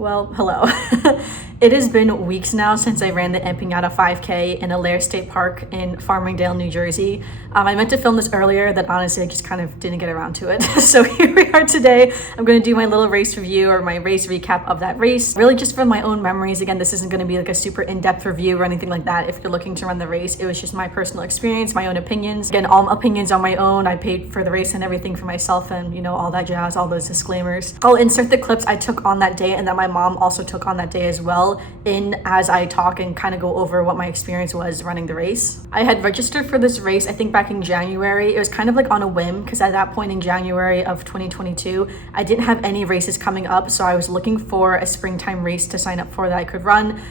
Well, hello. It has been weeks now since I ran the Empanada 5K in Allaire State Park in Farmingdale, New Jersey. I meant to film this earlier, then honestly I just kind of didn't get around to it. So here we are today. I'm going to do my little race review or my race recap of that race. Really just from my own memories. Again, this isn't going to be like a super in-depth review or anything like that. If you're looking to run the race, it was just my personal experience, my own opinions. Again, all opinions on my own. I paid for the race and everything for myself and, you know, all that jazz, all those disclaimers. I'll insert the clips I took on that day and that my mom also took on that day as well in as I talk and kind of go over what my experience was running the race. I had registered for this race, I think back in January. It was kind of like on a whim because at that point in January of 2022, I didn't have any races coming up. So I was looking for a springtime race to sign up for that I could run.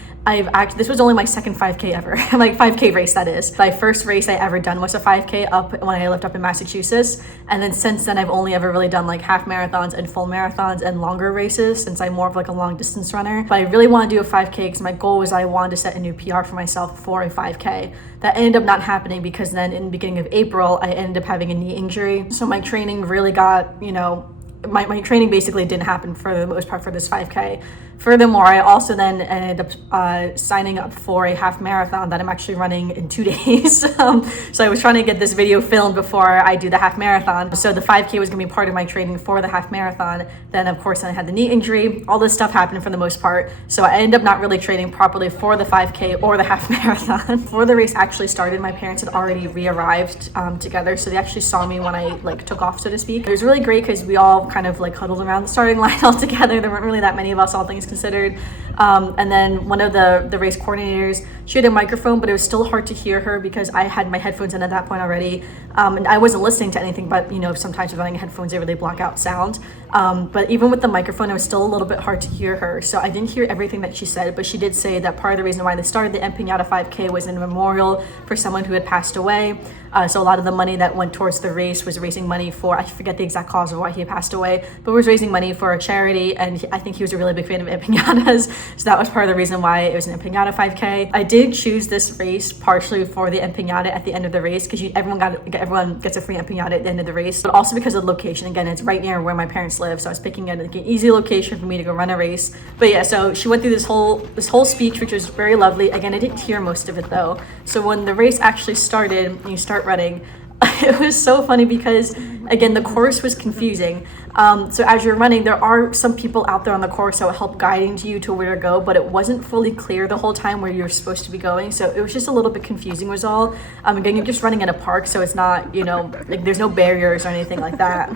This was only my second 5K ever, like 5K race that is. My first race I ever done was a 5K up when I lived up in Massachusetts. And then since then, I've only ever really done like half marathons and full marathons and longer races since I'm more of like a long distance runner. But I really want to do a 5K because my goal was I wanted to set a new PR for myself for a 5K. That ended up not happening because then in the beginning of April, I ended up having a knee injury. So my training really got, you know, my training basically didn't happen for the most part for this 5K. Furthermore, I also then ended up signing up for a half marathon that I'm actually running in 2 days. So I was trying to get this video filmed before I do the half marathon. So the 5K was gonna be part of my training for the half marathon. Then of course I had the knee injury. All this stuff happened for the most part. So I ended up not really training properly for the 5K or the half marathon. Before the race actually started, my parents had already re-arrived together. So they actually saw me when I like took off, so to speak. It was really great because we all kind of like huddled around the starting line all together. There weren't really that many of us, all things considered. And then one of the race coordinators, she had a microphone, but it was still hard to hear her because I had my headphones in at that point already. And I wasn't listening to anything, but you know, sometimes with running headphones, they really block out sound. But even with the microphone, it was still a little bit hard to hear her. So I didn't hear everything that she said, but she did say that part of the reason why they started the Empanada 5K was in a memorial for someone who had passed away. So a lot of the money that went towards the race was raising money for, I forget the exact cause of why he had passed away, but was raising money for a charity. And I think he was a really big fan of empanadas. So that was part of the reason why it was an Empanada 5K. I did choose this race partially for the Empanada at the end of the race because everyone gets a free Empanada at the end of the race, but also because of the location. Again, it's right near where my parents live, so I was picking like an easy location for me to go run a race. But yeah, so she went through this whole speech, which was very lovely. Again, I didn't hear most of it though. So when the race actually started and you start running, it was so funny because again, the course was confusing. So as you're running, there are some people out there on the course that will help guiding you to where to go, but it wasn't fully clear the whole time where you're supposed to be going. So it was just a little bit confusing was all. Again, you're just running in a park, so it's not, you know, like there's no barriers or anything like that.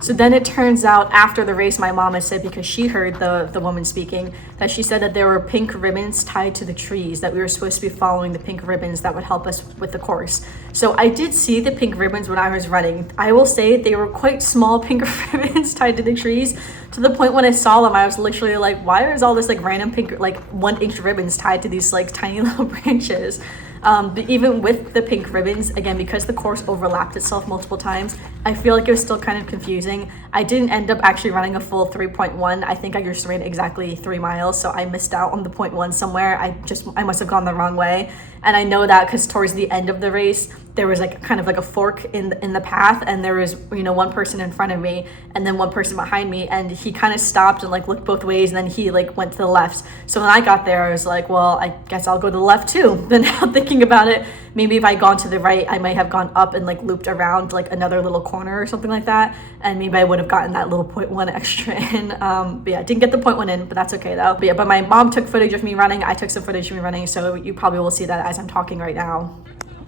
So then it turns out after the race, my mom had said, because she heard the woman speaking, that she said that there were pink ribbons tied to the trees, that we were supposed to be following the pink ribbons that would help us with the course. So I did see the pink ribbons when I was running. I will say they were quite small pink ribbons tied to the trees, to the point when I saw them, I was literally like, why is all this like random pink, like 1-inch ribbons tied to these like tiny little branches? But even with the pink ribbons, again, because the course overlapped itself multiple times, I feel like it was still kind of confusing. I didn't end up actually running a full 3.1. I think I just ran exactly 3 miles, so I missed out on the 0.1 somewhere. I must have gone the wrong way. And I know that because towards the end of the race, there was like kind of like a fork in the path, and there was, you know, one person in front of me and then one person behind me, and he kind of stopped and like looked both ways, and then he like went to the left. So when I got there, I was like, well, I guess I'll go to the left too. Then now thinking about it, maybe if I'd gone to the right, I might have gone up and like looped around like another little corner or something like that, and maybe I would have gotten that little 0.1 extra in. But yeah, didn't get the 0.1 in, but that's okay though. But yeah, but my mom took footage of me running. I took some footage of me running, so you probably will see that as I'm talking right now.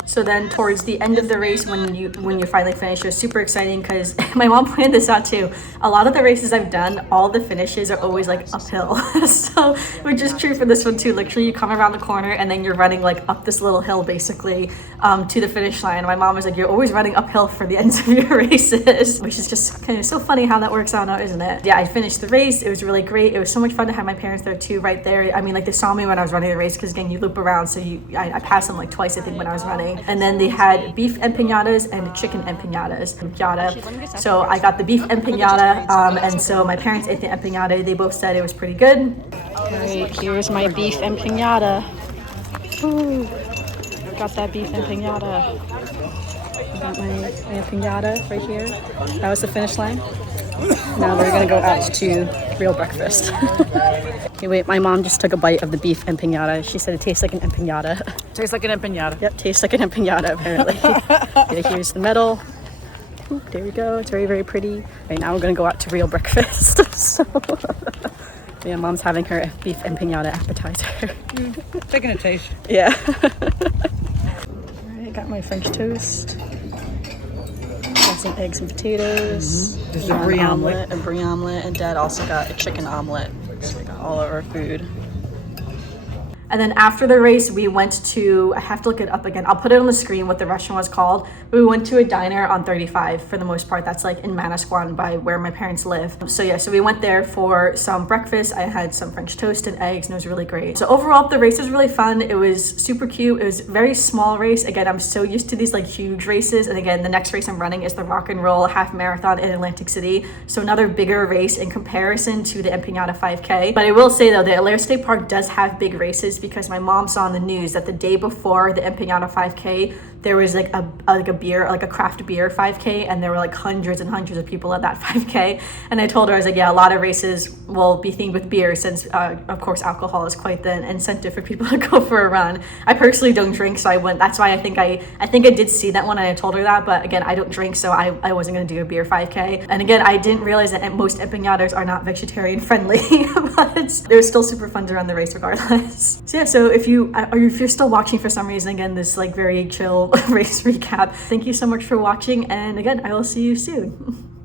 So then towards the end of the race, when you finally finish, it was super exciting because my mom pointed this out too. A lot of the races I've done, all the finishes are always like uphill. So which is true for this one too. Literally you come around the corner and then you're running like up this little hill basically to the finish line. My mom was like, you're always running uphill for the ends of your races, which is just kind of so funny how that works out now, isn't it? Yeah, I finished the race. It was really great. It was so much fun to have my parents there too, right there. I mean, like they saw me when I was running the race because again, you loop around. So I passed them like twice, I think, when I was running. And then they had beef empanadas and chicken empanadas. So I got the beef empanada, and so my parents ate the empanada. They both said it was pretty good. All right, here's my beef empanada. Ooh, got that beef empanada. I got my empanada right here. That was the finish line. Now we're gonna go out to real breakfast. Okay, wait, my mom just took a bite of the beef empanada. She said it tastes like an empanada. Tastes like an empanada. Yep, tastes like an empanada apparently. Okay, here's the medal. Ooh, there we go. It's very, very pretty. Right now we're gonna go out to real breakfast. So yeah, mom's having her beef empanada appetizer. Taking a taste. Yeah. Alright, got my French toast. Got some eggs and potatoes. There's a brie omelet. A brie omelet, and Dad also got a chicken omelet. So we got all of our food. And then after the race, we went to, I have to look it up again. I'll put it on the screen what the restaurant was called. We went to a diner on 35 for the most part. That's like in Manasquan by where my parents live. So yeah, so we went there for some breakfast. I had some French toast and eggs and it was really great. So overall, the race was really fun. It was super cute. It was a very small race. Again, I'm so used to these like huge races. And again, the next race I'm running is the Rock and Roll Half Marathon in Atlantic City. So another bigger race in comparison to the Empanada 5K. But I will say though, the Allaire State Park does have big races because my mom saw on the news that the day before the Empanada 5K, there was like a craft beer 5K, and there were like hundreds and hundreds of people at that 5K. And I told her, I was like, yeah, a lot of races will be themed with beer since of course alcohol is quite the incentive for people to go for a run. I personally don't drink, so I went. That's why I think I did see that one and I told her that, but again, I don't drink, so I wasn't gonna do a beer 5K. And again, I didn't realize that most empanadas are not vegetarian friendly, but they're still super fun to run the race regardless. So yeah, so if you're still watching for some reason, again, this like very chill race recap, thank you so much for watching, and again, I will see you soon.